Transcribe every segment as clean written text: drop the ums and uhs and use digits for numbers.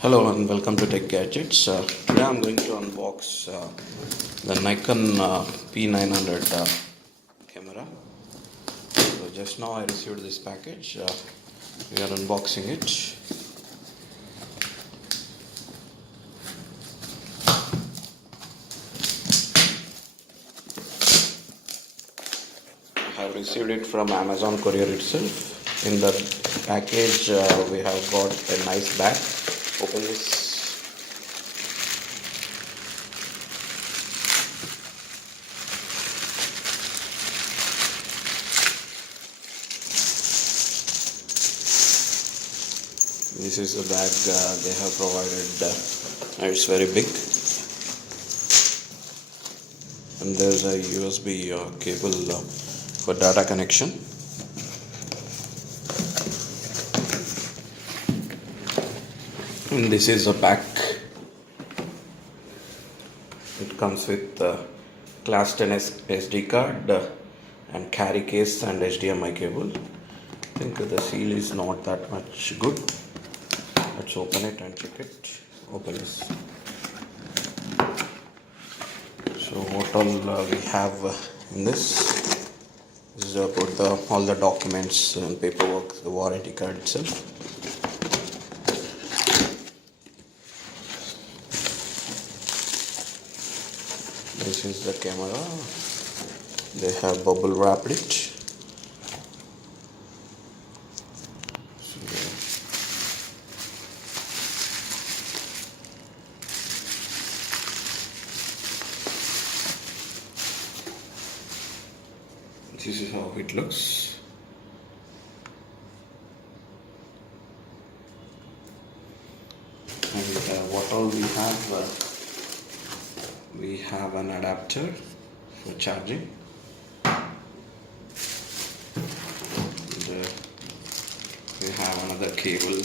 Hello and welcome to Tech Gadgets. Today I'm going to unbox the Nikon P900 camera. So just now I received this package. We are unboxing it. I have received it from Amazon Courier itself. In the package we have got a nice bag. Open this. This is the bag they have provided. It's very big, and there's a USB cable for data connection. And this is a pack. It comes with class 10 SD card and carry case and HDMI cable. I think the seal is not that much good. Let's open it and check it. Open this. So what all we have in this is about all the documents and paperwork, the warranty card itself. This is the camera. They have bubble wrapped it. This is how it looks. And what all we have an adapter for charging. And, we have another cable.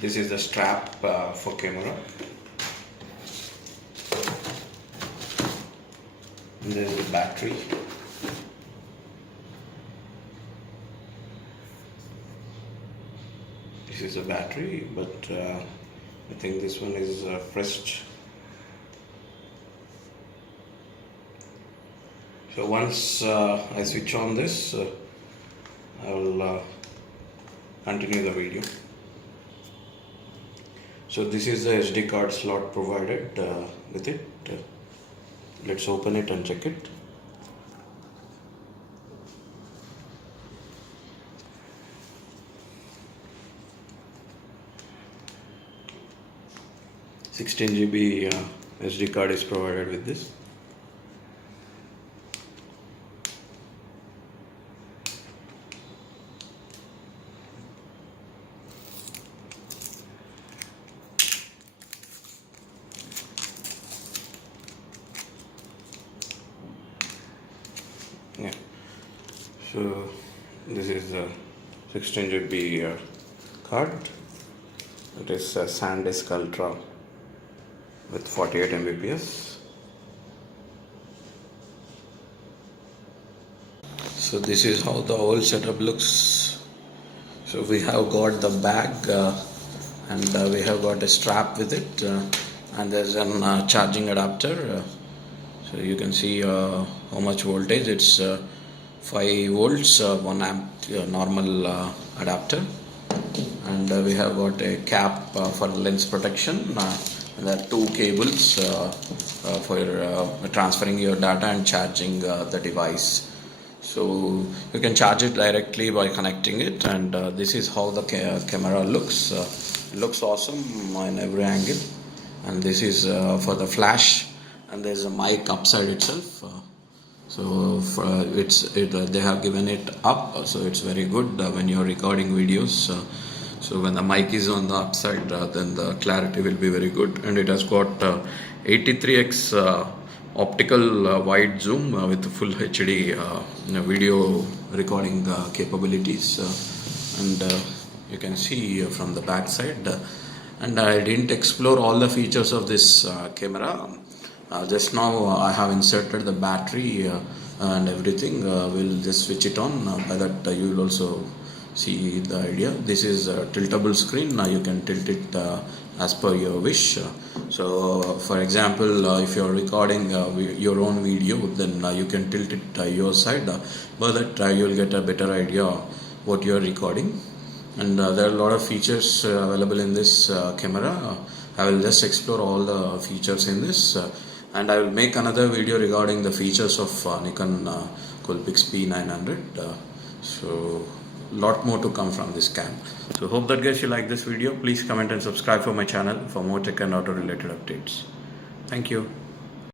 This is the strap for camera. And there is the battery. This is a battery, but I think this one is pressed. So once I switch on this, I will continue the video. So this is the SD card slot provided with it. Let's open it and check it. GB SD card is provided with this. Yeah. So this is a 16 GB card. It is a SanDisk Ultra with 48 Mbps. So this is how the whole setup looks. So we have got the bag and we have got a strap with it, and there's a charging adapter. So you can see how much voltage. It's 5 volts, 1 amp normal adapter, and we have got a cap for lens protection. There are 2 cables for transferring your data and charging the device. So you can charge it directly by connecting it, and this is how the camera looks. It looks awesome in every angle. And this is for the flash, and there's a mic upside itself. They have given it up, so it's very good when you're recording videos. So when the mic is on the upside, then the clarity will be very good, and it has got 83x optical wide zoom with full HD video recording capabilities, and you can see from the back side. And I didn't explore all the features of this camera. Just now I have inserted the battery and everything. We'll just switch it on. By that you will also see the idea. This is a tiltable screen. Now you can tilt it as per your wish. So for example, if you're recording your own video, then you can tilt it your side. By that you'll get a better idea what you're recording. And there are a lot of features available in this camera. I will just explore all the features in this, and I will make another video regarding the features of Nikon Coolpix P900. So lot more to come from this cam. So hope that guys you like this video. Please comment and subscribe for my channel for more tech and auto related updates. Thank you.